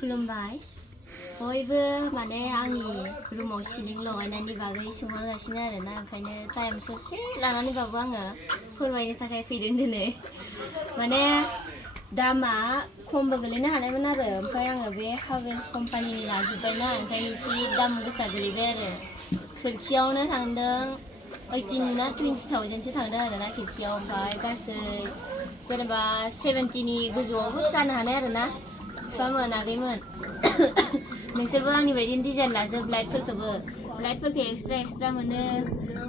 खुलुमबाय बयबो माने आंनि रुमाव सिलिं लगायनायनि बागै सोंहरगासिनो आरोना ओंखायनो टाइम ससे लानानैबाबो आङो फोरमायनो थाखाय फैदों दिनै माने दामा खमबो गोलैनो हानायमोन आरो ओमफ्राय आङो बे हावेल्स कम्पानिनि लाजोब्बायना ओंखायनो एसे दाम गोसा गोलैबाय आरो खिरखियावनो थांदों 18 ना 20,000सो थांदों आरोना खिरखियाव ओमफ्राय गासै जेनेबा 70नि गोजौआवबो जानो हानाय आरोना बिफामोन आगैमोन नोंसोरबो आंनि बायदिनो डिजाइन लाजोब लाइटफोरखौ एक्सट्रा मोनो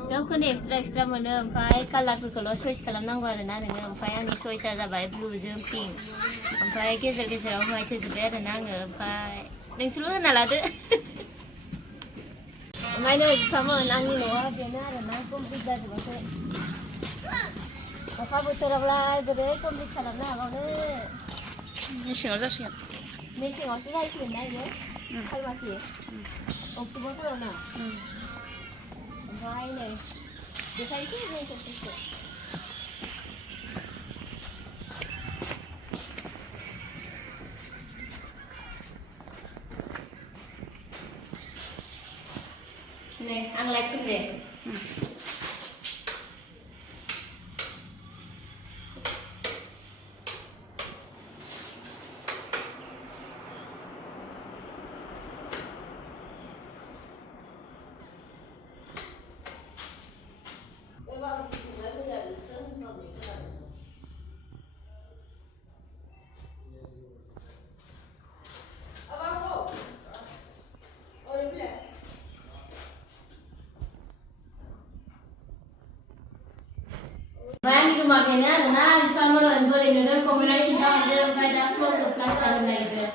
सबखौनो एक्सट्रा मोनो ओमफ्राय कालारफोरखौल' चइस खालामनांगौ आरोना नोङो ओमफ्राय आंनि चइसआ जाबाय ब्लुजों पिंक ओमफ्राय गेजेराव व्हाइट होजोब्बाय आरोना आङो ओमफ्राय नोंसोरबो होना लादो ओमफ्राय नै बिफामोन आंनि न'आ बेनो आरोना कमप्लिट जाजोबाखै अखा बोथोरावलाय बोरै कमप्लिट खालामनो हाबावनो मेसेङाव जासिगोन मेसेङावसो जासिगोन ना बेयो खालमासि अक्ट'बरफोरावनो ओमफ्राय नै देखायनोसै जोंखौ ससे नै आं लाखिनो दे Main di rumah kene arena sama boleh nunggu komunikasi kita ada pada suatu kelas ada lagi.